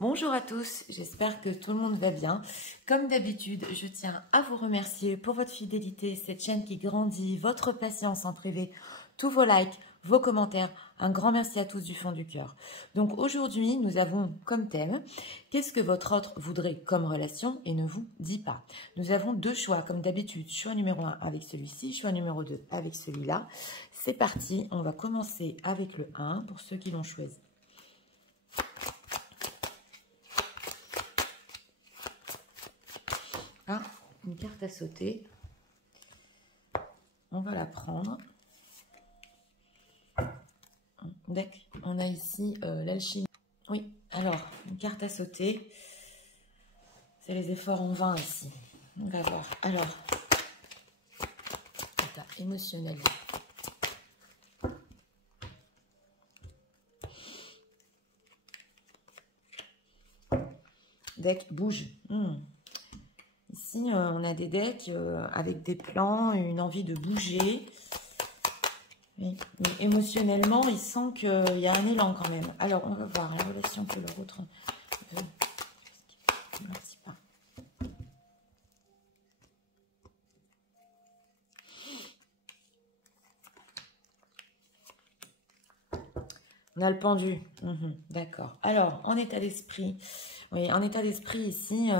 Bonjour à tous, j'espère que tout le monde va bien. Comme d'habitude, je tiens à vous remercier pour votre fidélité, cette chaîne qui grandit, votre patience en privé, tous vos likes, vos commentaires. Un grand merci à tous du fond du cœur. Donc aujourd'hui, nous avons comme thème, qu'est-ce que votre autre voudrait comme relation et ne vous dit pas? Nous avons deux choix, comme d'habitude, choix numéro 1 avec celui-ci, choix numéro 2 avec celui-là. C'est parti, on va commencer avec le 1 pour ceux qui l'ont choisi. Ah, une carte à sauter. On va la prendre. On a ici l'alchimie. Oui, alors, une carte à sauter. C'est les efforts en vain ici. On va voir. Alors, état émotionnel. Deck bouge. Ici, on a des decks avec des plans, une envie de bouger. Oui, mais émotionnellement, il sent qu'il y a un élan quand même. Alors, on va voir la relation que l'autre veut. Merci pas. On a le pendu. D'accord. Alors, en état d'esprit, oui, en état d'esprit ici,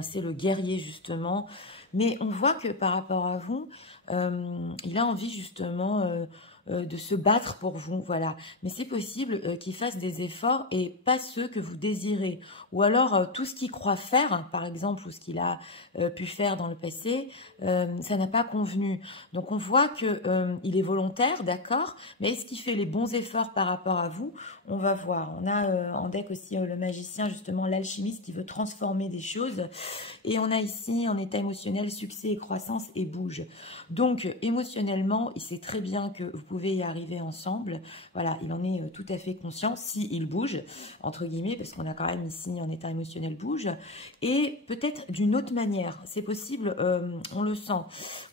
c'est le guerrier justement. Mais on voit que par rapport à vous, il a envie justement de se battre pour vous, voilà. Mais c'est possible qu'il fasse des efforts et pas ceux que vous désirez. Ou alors tout ce qu'il croit faire, par exemple, ou ce qu'il a pu faire dans le passé, ça n'a pas convenu. Donc on voit que il est volontaire, d'accord, mais est-ce qu'il fait les bons efforts par rapport à vous? On va voir. On a en deck aussi le magicien, justement, l'alchimiste qui veut transformer des choses. Et on a ici, en état émotionnel, succès et croissance et bouge. Donc, émotionnellement, il sait très bien que vous pouvez y arriver ensemble. Voilà, il en est tout à fait conscient s'il bouge, entre guillemets, parce qu'on a quand même ici, en état émotionnel, bouge. Et peut-être d'une autre manière. C'est possible, on le sent.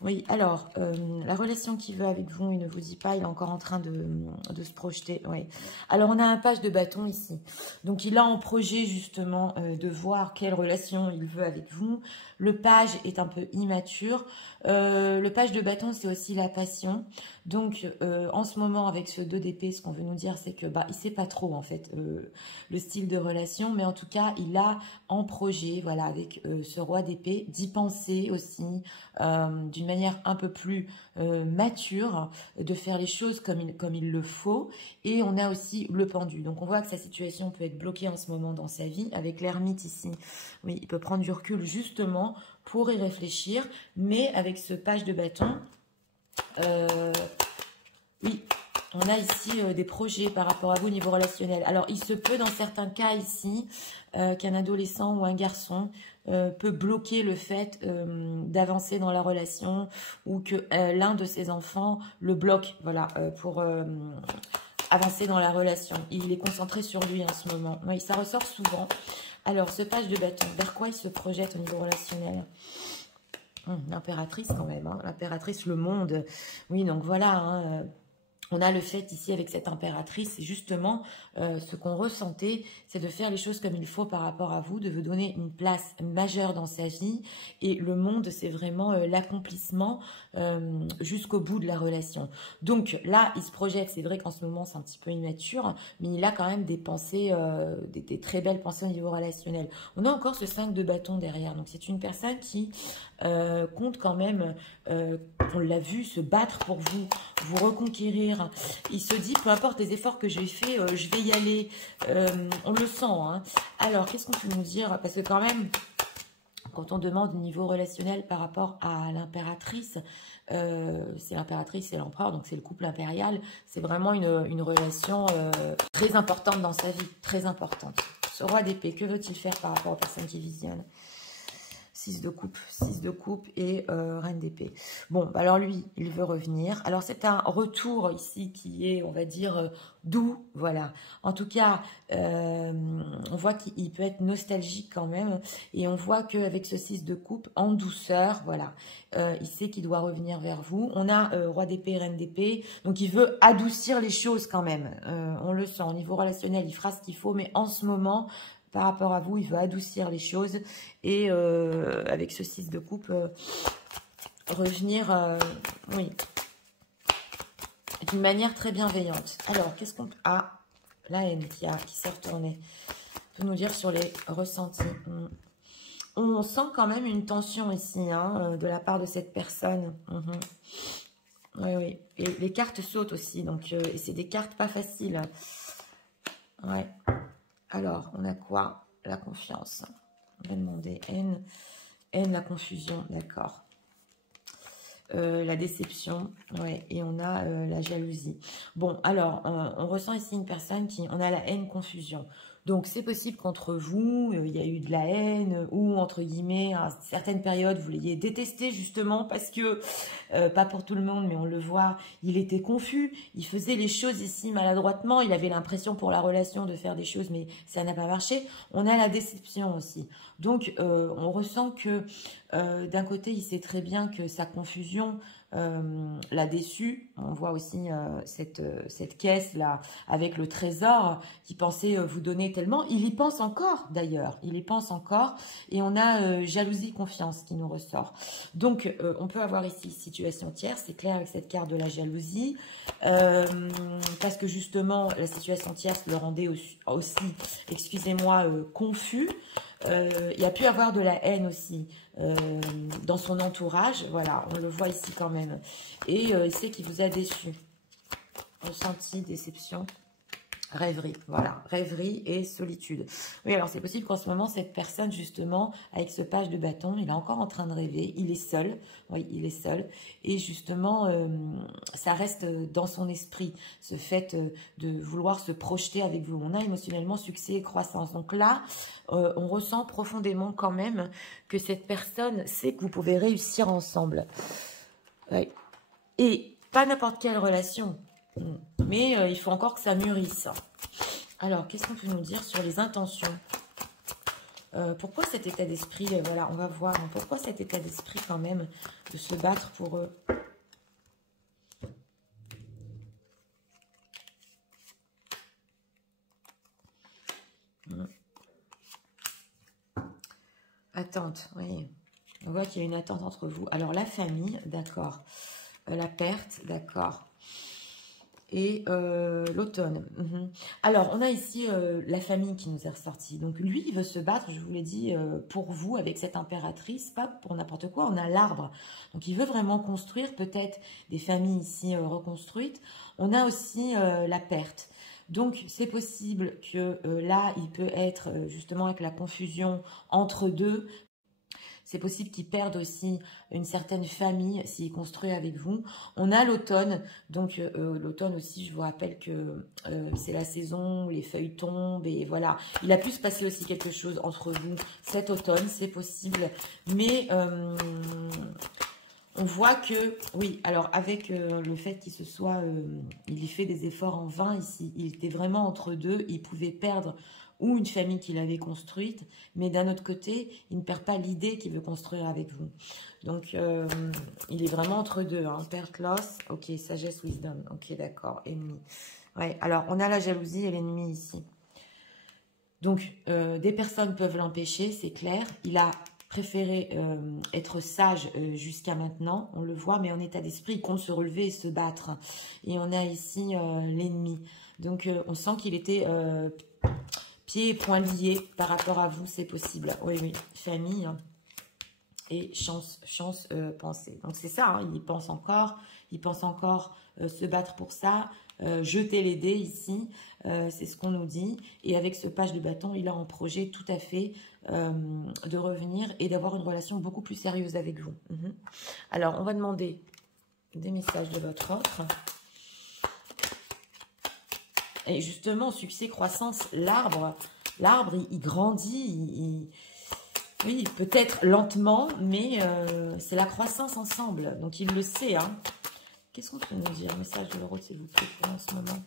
Oui, alors, la relation qu'il veut avec vous, il ne vous dit pas, il est encore en train de se projeter. Oui. Alors, on a un page de bâton ici. Donc, il a en projet, justement, de voir quelle relation il veut avec vous. Le page est un peu immature. Le page de bâton, c'est aussi la passion. Donc, en ce moment, avec ce 2 d'épée, ce qu'on veut nous dire, c'est que il sait pas trop, en fait, le style de relation. Mais en tout cas, il a en projet, voilà, avec ce roi d'épée, d'y penser aussi, d'une manière un peu plus mature, de faire les choses comme il le faut. Et on a aussi le pendu. Donc, on voit que sa situation peut être bloquée en ce moment dans sa vie. Avec l'ermite ici, oui, il peut prendre du recul justement pour y réfléchir. Mais avec ce page de bâton, oui, on a ici des projets par rapport à vous au niveau relationnel. Alors, il se peut dans certains cas ici qu'un adolescent ou un garçon peut bloquer le fait d'avancer dans la relation ou que l'un de ses enfants le bloque, voilà, pour avancer dans la relation. Il est concentré sur lui en ce moment. Oui, ça ressort souvent. Alors, ce page de bâton, vers quoi il se projette au niveau relationnel? L'impératrice quand même, hein. L'impératrice, le monde. Oui, donc voilà, hein, on a le fait ici avec cette impératrice, c'est justement ce qu'on ressentait, c'est de faire les choses comme il faut par rapport à vous, de vous donner une place majeure dans sa vie. Et le monde, c'est vraiment l'accomplissement jusqu'au bout de la relation. Donc là, il se projette, c'est vrai qu'en ce moment, c'est un petit peu immature, mais il a quand même des pensées, des très belles pensées au niveau relationnel. On a encore ce 5 de bâton derrière, donc c'est une personne qui compte quand même, on l'a vu, se battre pour vous, vous reconquérir. Il se dit, peu importe les efforts que j'ai faits, je vais y aller. On le sent, hein. Alors, qu'est-ce qu'on peut nous dire? Parce que quand même, quand on demande au niveau relationnel par rapport à l'impératrice, c'est l'impératrice et l'empereur, donc c'est le couple impérial. C'est vraiment une relation très importante dans sa vie, très importante. Ce roi d'épée, que veut-il faire par rapport aux personnes qui visionnent? 6 de coupe et reine d'épée. Bon, alors lui, il veut revenir. Alors, c'est un retour ici qui est, on va dire, doux, voilà. En tout cas, on voit qu'il peut être nostalgique quand même. Et on voit qu'avec ce 6 de coupe, en douceur, voilà, il sait qu'il doit revenir vers vous. On a roi d'épée, reine d'épée. Donc, il veut adoucir les choses quand même. On le sent. Au niveau relationnel, il fera ce qu'il faut. Mais en ce moment, par rapport à vous, il veut adoucir les choses. Et avec ce 6 de coupe, revenir, oui, d'une manière très bienveillante. Alors, qu'est-ce qu'on... Ah, la haine qui s'est retournée. Peut nous dire sur les ressentis. On sent quand même une tension ici, hein, de la part de cette personne. Oui, oui. Et les cartes sautent aussi, donc et c'est des cartes pas faciles. Ouais. Alors, on a quoi? La confiance. On va demander haine, la confusion, d'accord. La déception, ouais, et on a la jalousie. Bon, alors, on ressent ici une personne qui... On a la haine, confusion. Donc, c'est possible qu'entre vous, il y a eu de la haine, ou, entre guillemets, à certaines périodes, vous l'ayez détesté, justement, parce que, pas pour tout le monde, mais on le voit, il était confus, il faisait les choses ici maladroitement, il avait l'impression pour la relation de faire des choses, mais ça n'a pas marché. On a la déception aussi. Donc, on ressent que, d'un côté, il sait très bien que sa confusion l'a déçu. On voit aussi cette caisse-là avec le trésor qui pensait vous donner tellement. Il y pense encore, d'ailleurs. Il y pense encore. Et on a jalousie, confiance qui nous ressort. Donc, on peut avoir ici situation tierce. C'est clair avec cette carte de la jalousie. Parce que, justement, la situation tierce le rendait aussi excusez-moi, confus. Il y a pu avoir de la haine aussi dans son entourage. Voilà, on le voit ici quand même. Et il sait qu'il vous a déçu. Ressenti, déception, rêverie. Voilà, rêverie et solitude. Oui, alors c'est possible qu'en ce moment, cette personne, justement, avec ce page de bâton, il est encore en train de rêver. Il est seul. Oui, il est seul. Et justement, ça reste dans son esprit, ce fait de vouloir se projeter avec vous. On a émotionnellement succès et croissance. Donc là, on ressent profondément quand même que cette personne sait que vous pouvez réussir ensemble. Oui. Et pas n'importe quelle relation. Mais il faut encore que ça mûrisse. Alors, qu'est-ce qu'on peut nous dire sur les intentions? Pourquoi cet état d'esprit, voilà, on va voir. Hein, pourquoi cet état d'esprit quand même de se battre pour eux? Attente, oui. On voit qu'il y a une attente entre vous. Alors, la famille, d'accord. La perte, d'accord. Et l'automne. Alors, on a ici la famille qui nous est ressortie. Donc, lui, il veut se battre, je vous l'ai dit, pour vous, avec cette impératrice, pas pour n'importe quoi. On a l'arbre. Donc, il veut vraiment construire peut-être des familles ici reconstruites. On a aussi la perte. Donc, c'est possible que là, il peut être justement avec la confusion entre deux. C'est possible qu'il perde aussi une certaine famille s'il construit avec vous. On a l'automne. Donc, l'automne aussi, je vous rappelle que c'est la saison où les feuilles tombent. Et voilà, il a pu se passer aussi quelque chose entre vous cet automne. C'est possible. Mais on voit que, oui, alors avec le fait qu'il se soit... il y fait des efforts en vain ici. Il était vraiment entre deux. Il pouvait perdre ou une famille qu'il avait construite, mais d'un autre côté, il ne perd pas l'idée qu'il veut construire avec vous. Donc, il est vraiment entre deux. Hein. Perte, loss, ok, sagesse, wisdom, ok, d'accord, ennemi. Ouais, alors, on a la jalousie et l'ennemi ici. Donc, des personnes peuvent l'empêcher, c'est clair. Il a préféré être sage jusqu'à maintenant, on le voit, mais en état d'esprit, il compte se relever et se battre. Et on a ici l'ennemi. Donc, on sent qu'il était... pieds et poings liés par rapport à vous, c'est possible. Oui, oui, famille et chance pensée. Donc c'est ça, hein, il pense encore se battre pour ça, jeter les dés ici, c'est ce qu'on nous dit. Et avec ce page de bâton, il a en projet tout à fait de revenir et d'avoir une relation beaucoup plus sérieuse avec vous. Alors, on va demander des messages de votre offre. Et justement, succès, croissance, l'arbre, il grandit, oui, peut-être lentement, mais c'est la croissance ensemble. Donc, il le sait. Hein. Qu'est-ce qu'on peut nous dire? Message de l'euro, s'il vous plaît, pour en ce moment.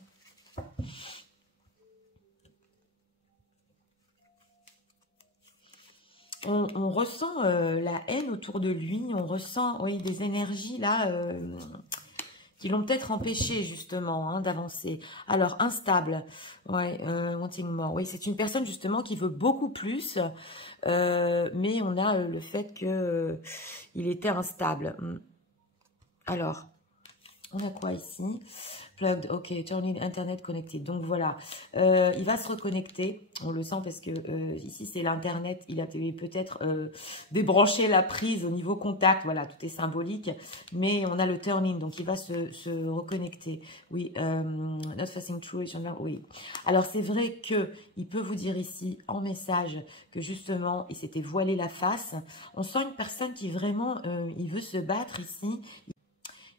On ressent la haine autour de lui. On ressent, oui, des énergies là qui l'ont peut-être empêché justement hein, d'avancer. Alors, instable, ouais, wanting more. Oui, c'est une personne justement qui veut beaucoup plus, mais on a le fait que il était instable. Alors, on a quoi ici? Plugged, ok, turning internet connecté. Donc voilà, il va se reconnecter. On le sent parce que ici c'est l'internet. Il a peut-être débranché la prise au niveau contact. Voilà, tout est symbolique. Mais on a le turning, donc il va se reconnecter. Oui, not passing through. Oui. Alors c'est vrai que il peut vous dire ici en message que justement il s'était voilé la face. On sent une personne qui vraiment il veut se battre ici.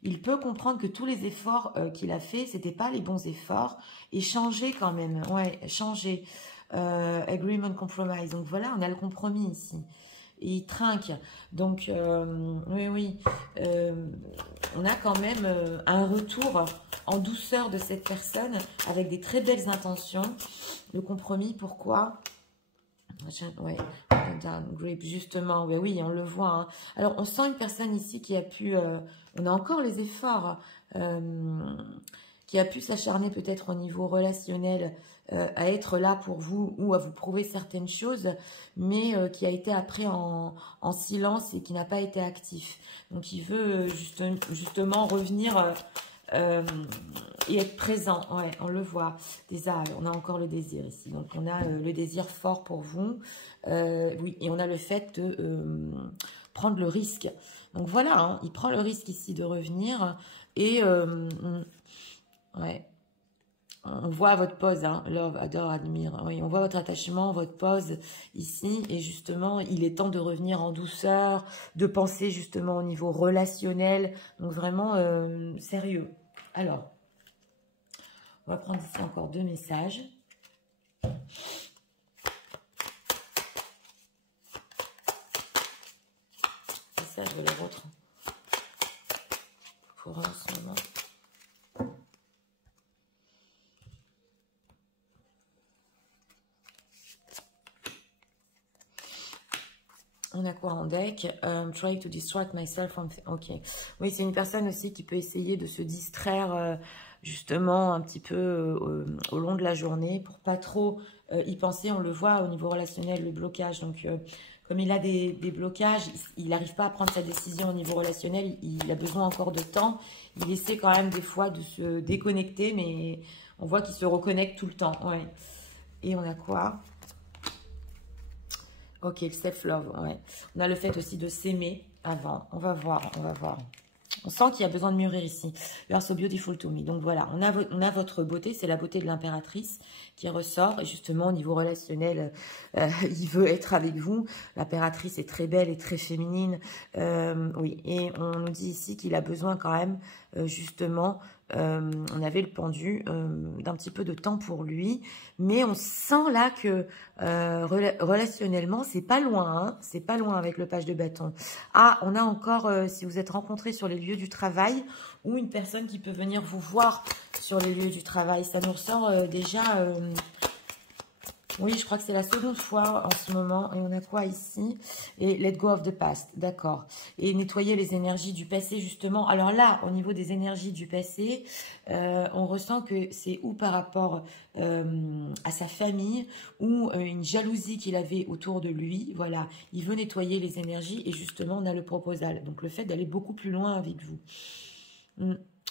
Il peut comprendre que tous les efforts qu'il a fait, c'était pas les bons efforts. Et changer quand même. Ouais, changer. Agreement, compromise. Donc voilà, on a le compromis ici. Et il trinque. Donc, oui, oui. On a quand même un retour en douceur de cette personne avec des très belles intentions. Le compromis, pourquoi ? Ouais, grape, justement, ouais, oui, on le voit. Hein. Alors, on sent une personne ici qui a pu, on a encore les efforts, qui a pu s'acharner peut-être au niveau relationnel à être là pour vous ou à vous prouver certaines choses, mais qui a été après en silence et qui n'a pas été actif. Donc, il veut justement revenir... et être présent, ouais, on le voit. Déjà, on a encore le désir ici. Donc, on a le désir fort pour vous. Oui, et on a le fait de prendre le risque. Donc, voilà, hein, il prend le risque ici de revenir. Et, ouais, on voit votre pause, hein, love, adore, admire. Oui, on voit votre attachement, votre pause ici. Et justement, il est temps de revenir en douceur, de penser justement au niveau relationnel. Donc, vraiment sérieux. Alors, on va prendre ici encore 2 messages. Messages de les autres. Pour en ce moment. On a quoi en deck? Try to distract myself from... Ok. Oui, c'est une personne aussi qui peut essayer de se distraire justement un petit peu au long de la journée pour pas trop y penser. On le voit au niveau relationnel, le blocage. Donc, comme il a des blocages, il n'arrive pas à prendre sa décision au niveau relationnel. Il a besoin encore de temps. Il essaie quand même des fois de se déconnecter, mais on voit qu'il se reconnecte tout le temps. Ouais. Et on a quoi? Ok, le self-love, ouais. On a le fait aussi de s'aimer avant. On va voir, on va voir. On sent qu'il y a besoin de mûrir ici. You are so beautiful to me. Donc voilà, on a votre beauté, c'est la beauté de l'impératrice qui ressort. Et justement, au niveau relationnel, il veut être avec vous. L'impératrice est très belle et très féminine. Oui, et on nous dit ici qu'il a besoin quand même, justement, on avait le pendu, d'un petit peu de temps pour lui. Mais on sent là que relationnellement, c'est pas loin. Hein, c'est pas loin avec le page de bâton. Ah, on a encore, si vous êtes rencontrés sur les lieux du travail ou une personne qui peut venir vous voir sur les lieux du travail. Ça nous ressort déjà... oui, je crois que c'est la seconde fois en ce moment. Et on a quoi ici? Et let go of the past, d'accord. Et nettoyer les énergies du passé, justement. Alors là, au niveau des énergies du passé, on ressent que c'est ou par rapport à sa famille ou une jalousie qu'il avait autour de lui. Voilà, il veut nettoyer les énergies et justement, on a le proposal. Donc, le fait d'aller beaucoup plus loin avec vous.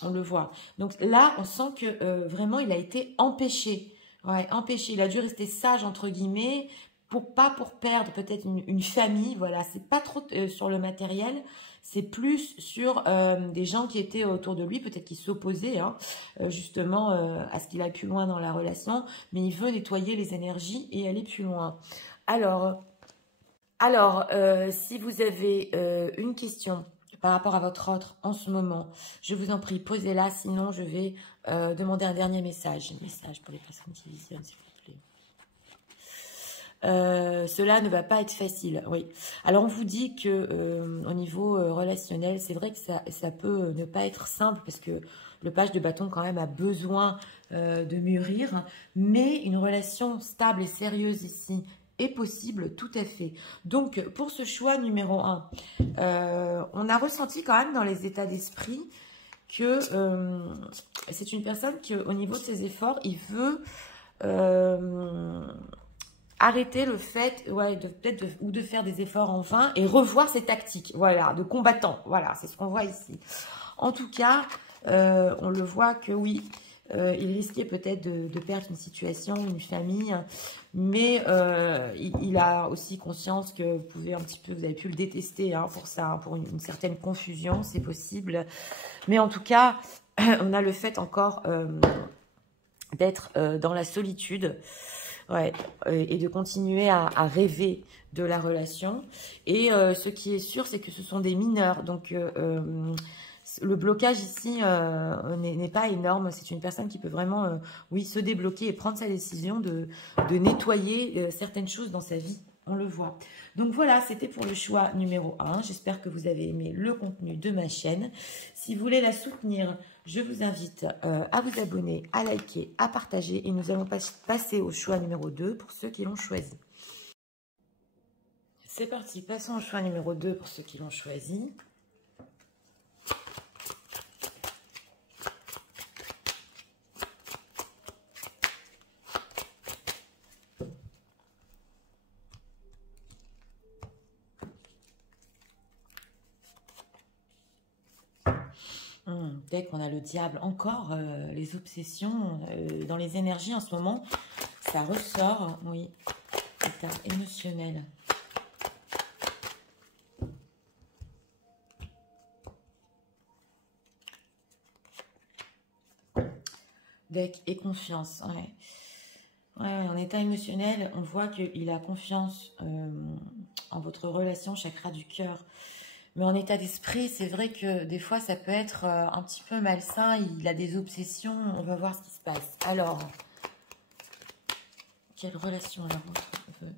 On le voit. Donc là, on sent que vraiment, il a été empêché. Ouais, empêché. Il a dû rester sage, entre guillemets, pour perdre peut-être une famille. Voilà, c'est pas trop sur le matériel. C'est plus sur des gens qui étaient autour de lui, peut-être qui s'opposaient hein, justement à ce qu'il aille plus loin dans la relation. Mais il veut nettoyer les énergies et aller plus loin. Alors si vous avez une question par rapport à votre autre en ce moment, je vous en prie, posez-la. Sinon, je vais demander un dernier message. Un message pour les personnes qui visionnent, s'il vous plaît. Cela ne va pas être facile, oui. Alors, on vous dit que au niveau relationnel, c'est vrai que ça peut ne pas être simple parce que le page de bâton, quand même, a besoin de mûrir. Mais une relation stable et sérieuse ici est possible, tout à fait. Donc, pour ce choix numéro 1, on a ressenti quand même dans les états d'esprit que c'est une personne qui, au niveau de ses efforts, il veut arrêter le fait, ouais, peut-être ou de faire des efforts en vain et revoir ses tactiques, voilà, de combattant. Voilà, c'est ce qu'on voit ici. En tout cas, on le voit que oui, il risquait peut-être de perdre une situation, une famille, mais il a aussi conscience que vous avez pu le détester hein, pour ça, hein, pour une certaine confusion, c'est possible. Mais en tout cas, on a le fait encore d'être dans la solitude. Ouais, et de continuer à rêver de la relation. Et ce qui est sûr, c'est que ce sont des mineurs. Donc, le blocage ici n'est pas énorme. C'est une personne qui peut vraiment, oui, se débloquer et prendre sa décision de nettoyer certaines choses dans sa vie. On le voit. Donc voilà, c'était pour le choix numéro 1. J'espère que vous avez aimé le contenu de ma chaîne. Si vous voulez la soutenir, je vous invite à vous abonner, à liker, à partager. Et nous allons passer au choix numéro 2 pour ceux qui l'ont choisi. C'est parti, passons au choix numéro 2 pour ceux qui l'ont choisi. Dès qu'on a le diable, encore les obsessions dans les énergies en ce moment, ça ressort, oui, état émotionnel. Deck et confiance, ouais. Ouais, en état émotionnel, on voit qu'il a confiance en votre relation, chakra du cœur. Mais en état d'esprit, c'est vrai que des fois, ça peut être un petit peu malsain. Il a des obsessions. On va voir ce qui se passe. Alors, quelle relation alors entre eux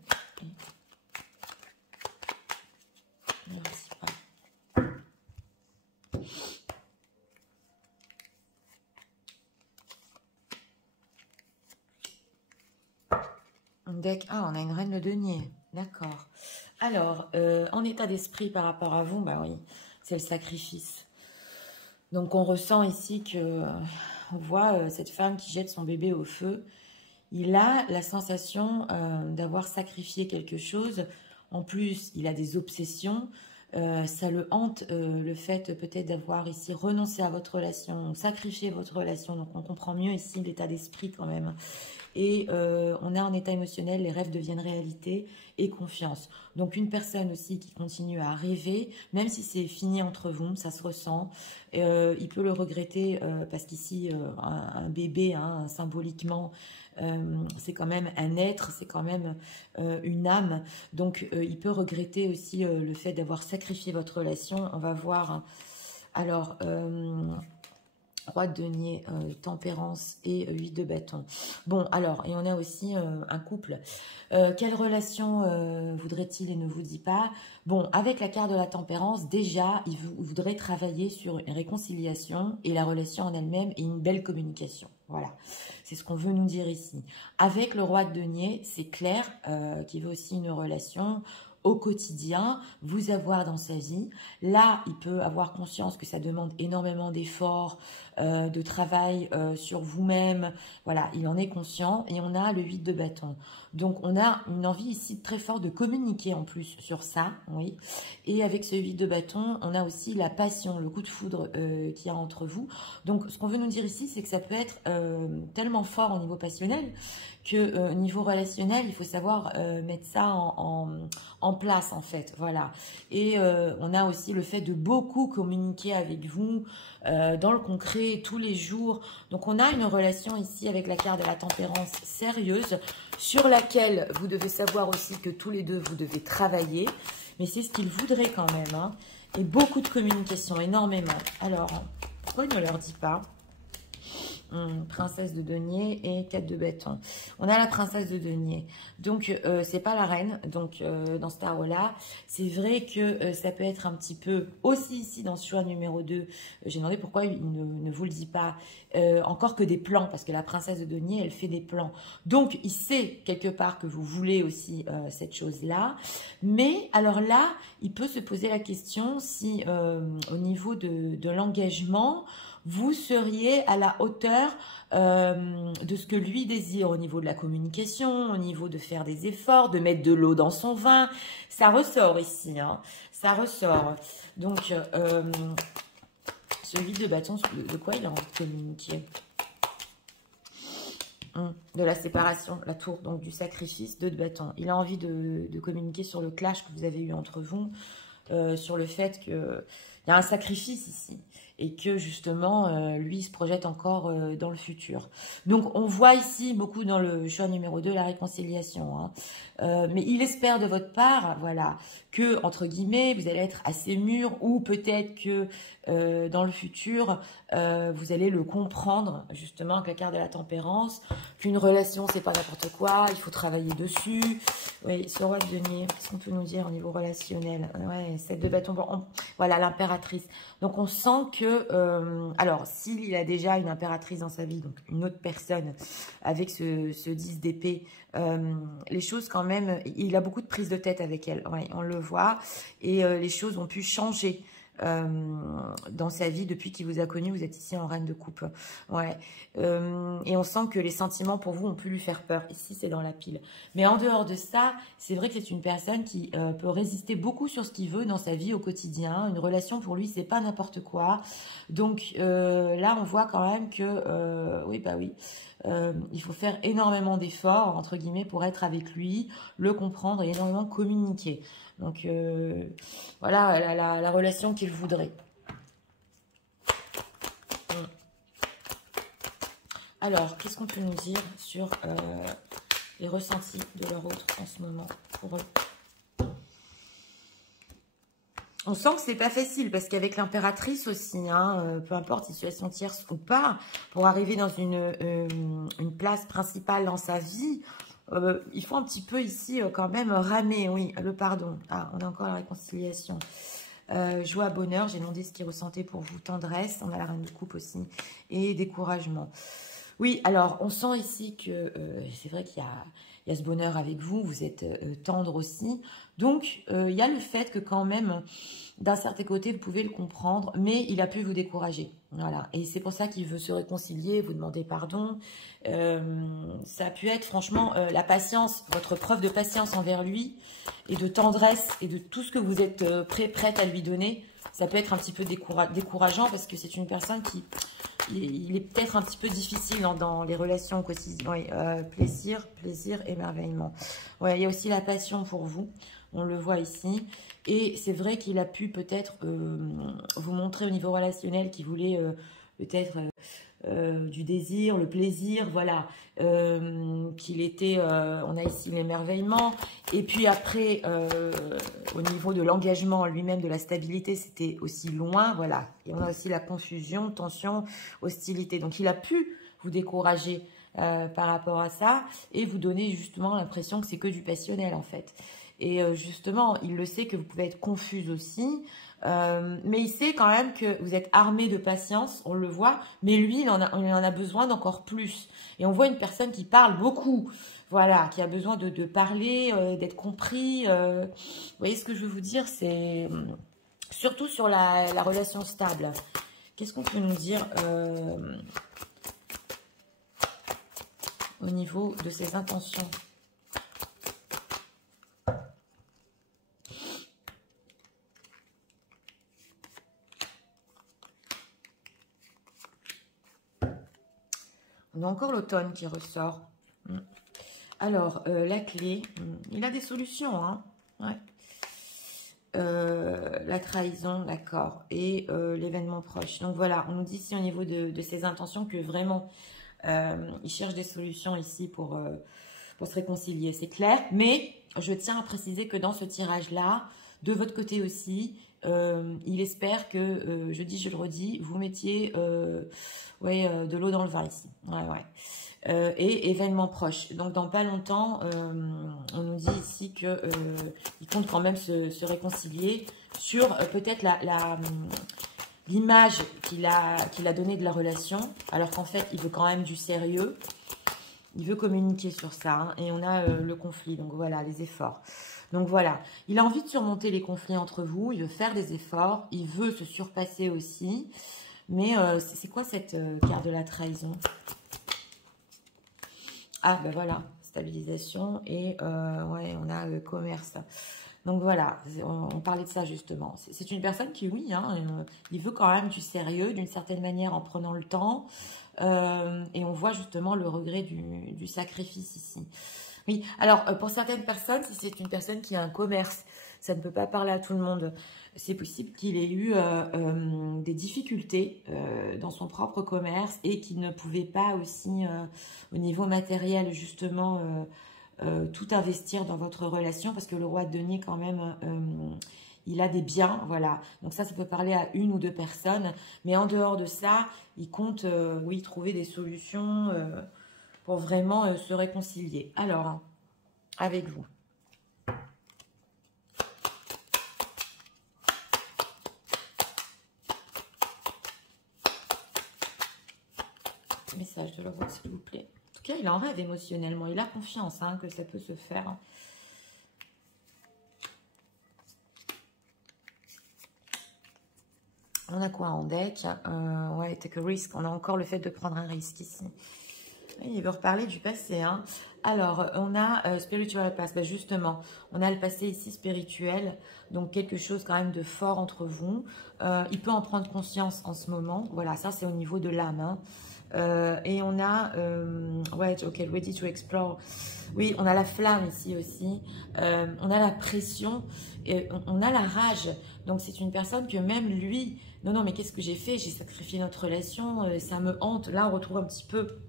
ne réussit pas. Deck, ah, on a une reine de denier. D'accord. Alors, en état d'esprit par rapport à vous, bah oui, c'est le sacrifice. Donc, on ressent ici que, on voit cette femme qui jette son bébé au feu. Il a la sensation d'avoir sacrifié quelque chose. En plus, il a des obsessions. Ça le hante, le fait peut-être d'avoir ici renoncé à votre relation, sacrifié votre relation. Donc, on comprend mieux ici l'état d'esprit quand même. Et on a en état émotionnel, les rêves deviennent réalité et confiance. Donc une personne aussi qui continue à rêver, même si c'est fini entre vous, ça se ressent. Il peut le regretter parce qu'ici, un bébé, hein, symboliquement, c'est quand même un être, c'est quand même une âme. Donc il peut regretter aussi le fait d'avoir sacrifié votre relation. On va voir. Hein. Alors... Roi de denier, tempérance et 8 de bâton. Bon, alors, et on a aussi un couple. Quelle relation voudrait-il et ne vous dit pas? Bon, avec la carte de la tempérance, déjà, il voudrait travailler sur une réconciliation et la relation en elle-même et une belle communication. Voilà, c'est ce qu'on veut nous dire ici. Avec le roi de denier, c'est clair qu'il veut aussi une relation au quotidien, vous avoir dans sa vie. Là, il peut avoir conscience que ça demande énormément d'efforts, de travail sur vous-même. Voilà, il en est conscient. Et on a le 8 de bâton. Donc, on a une envie ici très forte de communiquer en plus sur ça. Oui. Et avec ce 8 de bâton, on a aussi la passion, le coup de foudre qu'il y a entre vous. Donc, ce qu'on veut nous dire ici, c'est que ça peut être tellement fort au niveau passionnel que niveau relationnel, il faut savoir mettre ça en place en fait, voilà. Et on a aussi le fait de beaucoup communiquer avec vous dans le concret tous les jours. Donc on a une relation ici avec la carte de la tempérance sérieuse sur laquelle vous devez savoir aussi que tous les deux vous devez travailler, mais c'est ce qu'il voudrait quand même, hein. Et beaucoup de communication, énormément. Alors, pourquoi il ne leur dit pas? Princesse de denier et 4 de bâton. On a la princesse de denier. Donc, c'est pas la reine. Donc, dans ce tarot-là, c'est vrai que ça peut être un petit peu aussi ici dans ce choix numéro 2. J'ai demandé pourquoi il ne vous le dit pas. Encore que des plans, parce que la princesse de denier, elle fait des plans. Donc, il sait quelque part que vous voulez aussi cette chose-là. Mais, alors là, il peut se poser la question si au niveau de l'engagement, vous seriez à la hauteur de ce que lui désire au niveau de la communication, au niveau de faire des efforts, de mettre de l'eau dans son vin. Ça ressort ici, hein, ça ressort. Donc, celui de bâton, de quoi il a envie de communiquer? De la séparation, la tour, donc du sacrifice, 2 de bâton. Il a envie de communiquer sur le clash que vous avez eu entre vous, sur le fait qu'il y a un sacrifice ici et que justement, lui, il se projette encore dans le futur. Donc, on voit ici beaucoup dans le choix numéro 2, la réconciliation. Hein. Mais il espère de votre part, voilà, que, entre guillemets, vous allez être assez mûr ou peut-être que dans le futur, vous allez le comprendre, justement, avec la carte de la tempérance, qu'une relation, c'est pas n'importe quoi, il faut travailler dessus. Oui, ce roi de denier, qu'est-ce qu'on peut nous dire au niveau relationnel? Ouais, 7 de bâton, voilà, l'impératrice. Donc, on sent que, alors, s'il a déjà une impératrice dans sa vie, donc une autre personne, avec ce 10 d'épée, les choses quand même, il a beaucoup de prise de tête avec elle, ouais, on le voit, et les choses ont pu changer dans sa vie depuis qu'il vous a connu. Vous êtes ici en reine de coupe, ouais, et on sent que les sentiments pour vous ont pu lui faire peur. Ici c'est dans la pile, mais en dehors de ça, c'est vrai que c'est une personne qui peut résister beaucoup sur ce qu'il veut dans sa vie au quotidien. Une relation pour lui c'est pas n'importe quoi, donc là on voit quand même que oui, bah oui, il faut faire énormément d'efforts, entre guillemets, pour être avec lui, le comprendre et énormément communiquer. Donc, voilà la relation qu'il voudrait. Alors, qu'est-ce qu'on peut nous dire sur les ressentis de leur autre en ce moment pour eux? On sent que c'est pas facile parce qu'avec l'impératrice aussi, hein, peu importe situation tierce ou pas, pour arriver dans une place principale dans sa vie, il faut un petit peu ici quand même ramer, oui, le pardon. Ah, on a encore la réconciliation. Joie, bonheur, j'ai demandé ce qu'il ressentait pour vous, tendresse, on a la reine de coupe aussi, et découragement. Oui, alors on sent ici que c'est vrai qu'il y a ce bonheur avec vous, vous êtes tendre aussi. Donc, il y a le fait que quand même, d'un certain côté, vous pouvez le comprendre, mais il a pu vous décourager. Voilà, et c'est pour ça qu'il veut se réconcilier, vous demander pardon. Ça a pu être franchement la patience, votre preuve de patience envers lui, et de tendresse, et de tout ce que vous êtes prête à lui donner. Ça peut être un petit peu décourageant parce que c'est une personne qui... Il est peut-être un petit peu difficile dans les relations au quotidien. Oui, plaisir, émerveillement. Ouais, il y a aussi la passion pour vous. On le voit ici. Et c'est vrai qu'il a pu peut-être vous montrer au niveau relationnel qu'il voulait peut-être du désir, le plaisir, voilà. Qu'il était, on a ici l'émerveillement. Et puis après, au niveau de l'engagement lui-même, de la stabilité, c'était aussi loin, voilà. Et on a aussi la confusion, tension, hostilité. Donc il a pu vous décourager par rapport à ça et vous donner justement l'impression que c'est que du passionnel en fait. Et justement, il le sait que vous pouvez être confuse aussi, mais il sait quand même que vous êtes armé de patience, on le voit, mais lui, il en a besoin d'encore plus. Et on voit une personne qui parle beaucoup, voilà, qui a besoin de parler, d'être compris. Vous voyez ce que je veux vous dire, c'est surtout sur la relation stable. Qu'est-ce qu'on peut nous dire au niveau de ses intentions? On a encore l'automne qui ressort. Alors, la clé, il a des solutions, hein. Ouais. La trahison, d'accord. Et l'événement proche. Donc voilà, on nous dit ici au niveau de ses intentions que vraiment, il cherche des solutions ici pour se réconcilier. C'est clair, mais je tiens à préciser que dans ce tirage-là, de votre côté aussi, il espère que, je dis, je le redis, vous mettiez de l'eau dans le vin ici. Ouais, ouais. Et événement proche. Donc, dans pas longtemps, on nous dit ici que il compte quand même se réconcilier sur peut-être l'image qu'il a donnée de la relation, alors qu'en fait, il veut quand même du sérieux. Il veut communiquer sur ça, hein, et on a le conflit, donc voilà, les efforts. Donc voilà, il a envie de surmonter les conflits entre vous, il veut faire des efforts, il veut se surpasser aussi. Mais c'est quoi cette carte de la trahison? Ah, ben voilà, stabilisation et ouais, on a commerce. Donc voilà, on parlait de ça justement. C'est une personne qui, oui, hein, il veut quand même du sérieux, d'une certaine manière, en prenant le temps. Et on voit justement le regret du sacrifice ici. Oui, alors pour certaines personnes, si c'est une personne qui a un commerce, ça ne peut pas parler à tout le monde. C'est possible qu'il ait eu des difficultés dans son propre commerce et qu'il ne pouvait pas aussi, au niveau matériel, justement, tout investir dans votre relation parce que le roi de denier, quand même, il a des biens, voilà. Donc ça peut parler à une ou deux personnes. Mais en dehors de ça, il compte, oui, trouver des solutions pour vraiment se réconcilier. Alors, avec vous. Message de l'envoi, s'il vous plaît. En tout cas, il en rêve émotionnellement. Il a confiance hein, que ça peut se faire. On a quoi en deck? Ouais, take a risk. On a encore le fait de prendre un risque ici. Il veut reparler du passé. Hein. Alors, on a spiritual past. Ben justement, on a le passé ici spirituel. Donc, quelque chose quand même de fort entre vous. Il peut en prendre conscience en ce moment. Voilà, ça c'est au niveau de l'âme. Hein. Et on a, ouais, ok, ready to explore. Oui, on a la flamme ici aussi. On a la pression. Et on a la rage. Donc, c'est une personne que même lui, non, mais qu'est-ce que j'ai fait? J'ai sacrifié notre relation. Ça me hante. Là, on retrouve un petit peu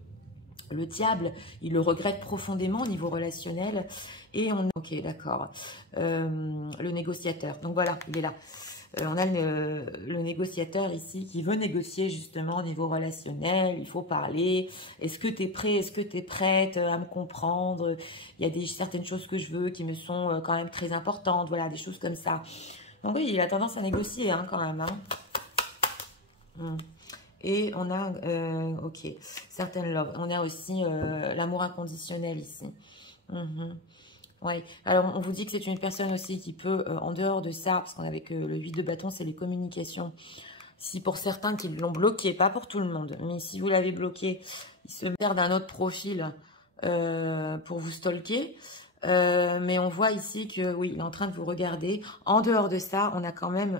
le diable. Il le regrette profondément au niveau relationnel. Et on, ok, d'accord. Le négociateur. Donc, voilà, il est là. On a le négociateur ici qui veut négocier justement au niveau relationnel. Il faut parler. Est-ce que tu es prêt? Est-ce que tu es prête à me comprendre? Il y a certaines choses que je veux qui me sont quand même très importantes. Voilà, des choses comme ça. Donc oui, il a tendance à négocier hein, quand même. Hein. Et on a, ok, certain love. On a aussi l'amour inconditionnel ici. Ouais. Alors, on vous dit que c'est une personne aussi qui peut, en dehors de ça, parce qu'on avait que le 8 de bâton, c'est les communications. Si pour certains qui l'ont bloqué, pas pour tout le monde, mais si vous l'avez bloqué, il se sert d'un autre profil pour vous stalker. Mais on voit ici que, oui, il est en train de vous regarder. En dehors de ça, on a quand même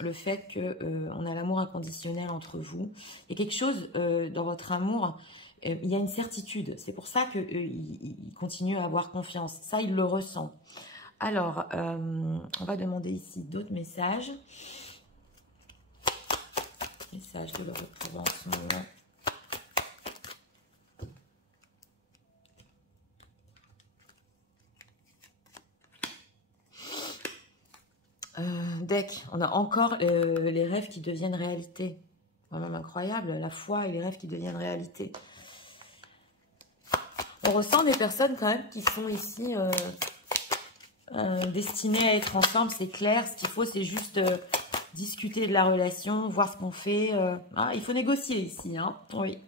le fait que on a l'amour inconditionnel entre vous. Il y a quelque chose dans votre amour... il y a une certitude. C'est pour ça qu'il continue à avoir confiance. Ça, il le ressent. Alors, on va demander ici d'autres messages. Message de le retrouver en ce moment. Deck, on a encore les rêves qui deviennent réalité. Quand même incroyable, la foi et les rêves qui deviennent réalité. On ressent des personnes quand même qui sont ici destinées à être ensemble, c'est clair. Ce qu'il faut, c'est juste discuter de la relation, voir ce qu'on fait. Ah, il faut négocier ici, hein. Oui.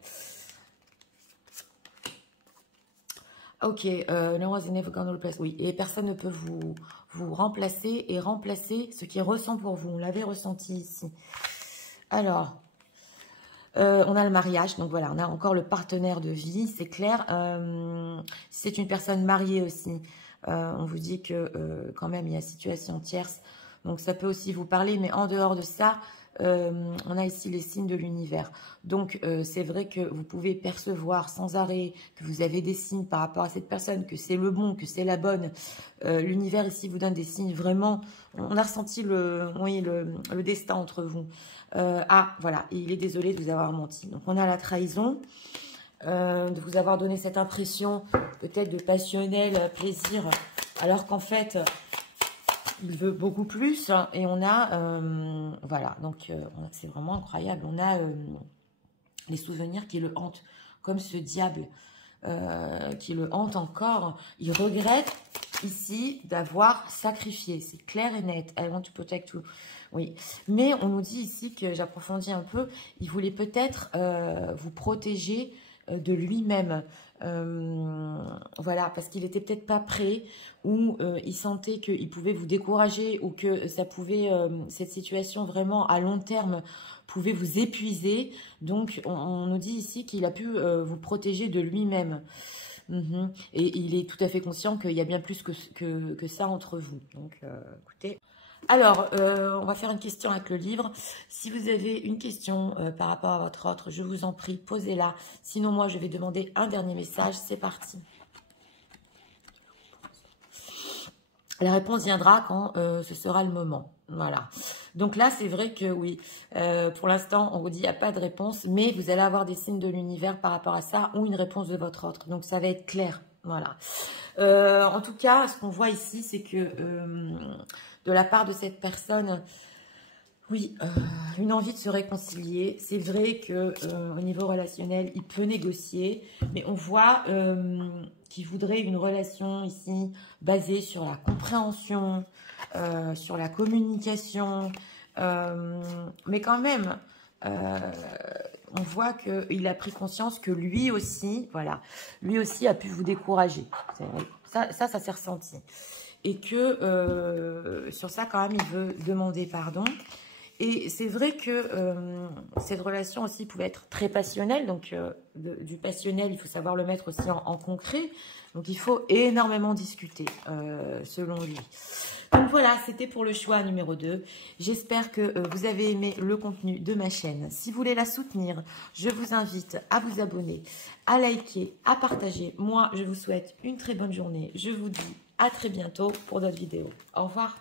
Ok, no one's never gonna replace. Oui, et personne ne peut vous remplacer et remplacer ce qui ressent pour vous. On l'avait ressenti ici. Alors... on a le mariage, donc voilà, on a encore le partenaire de vie, c'est clair. C'est une personne mariée aussi. On vous dit que quand même, il y a situation tierce. Donc, ça peut aussi vous parler, mais en dehors de ça, on a ici les signes de l'univers. Donc, c'est vrai que vous pouvez percevoir sans arrêt que vous avez des signes par rapport à cette personne, que c'est le bon, que c'est la bonne. L'univers ici vous donne des signes vraiment... On a ressenti le destin entre vous. Ah, voilà, il est désolé de vous avoir menti. Donc, on a la trahison, de vous avoir donné cette impression peut-être de passionnel plaisir, alors qu'en fait, il veut beaucoup plus. Et on a, voilà, donc c'est vraiment incroyable. On a les souvenirs qui le hantent, comme ce diable qui le hante encore. Il regrette ici d'avoir sacrifié, c'est clair et net. I want to protect you. Oui, mais on nous dit ici que j'approfondis un peu, il voulait peut-être vous protéger de lui-même. Voilà, parce qu'il était peut-être pas prêt ou il sentait qu'il pouvait vous décourager ou que ça pouvait, cette situation vraiment à long terme pouvait vous épuiser. Donc, on nous dit ici qu'il a pu vous protéger de lui-même. Et il est tout à fait conscient qu'il y a bien plus que ça entre vous. Donc, écoutez. Alors, on va faire une question avec le livre. Si vous avez une question par rapport à votre autre, je vous en prie, posez-la. Sinon, moi, je vais demander un dernier message. C'est parti. La réponse viendra quand ce sera le moment. Voilà. Donc là, c'est vrai que oui, pour l'instant, on vous dit il n'y a pas de réponse, mais vous allez avoir des signes de l'univers par rapport à ça ou une réponse de votre autre. Donc, ça va être clair. Voilà. En tout cas, ce qu'on voit ici, c'est que de la part de cette personne, oui, une envie de se réconcilier. C'est vrai que au niveau relationnel, il peut négocier, mais on voit qu'il voudrait une relation ici basée sur la compréhension, sur la communication, mais quand même, on voit qu'il a pris conscience que lui aussi, voilà, lui aussi a pu vous décourager. Ça s'est ressenti. Et que sur ça, quand même, il veut demander pardon. Et c'est vrai que cette relation aussi pouvait être très passionnelle. Donc, du passionnel, il faut savoir le mettre aussi en concret. Donc, il faut énormément discuter, selon lui. Donc, voilà, c'était pour le choix numéro 2. J'espère que vous avez aimé le contenu de ma chaîne. Si vous voulez la soutenir, je vous invite à vous abonner, à liker, à partager. Moi, je vous souhaite une très bonne journée. Je vous dis à très bientôt pour d'autres vidéos. Au revoir.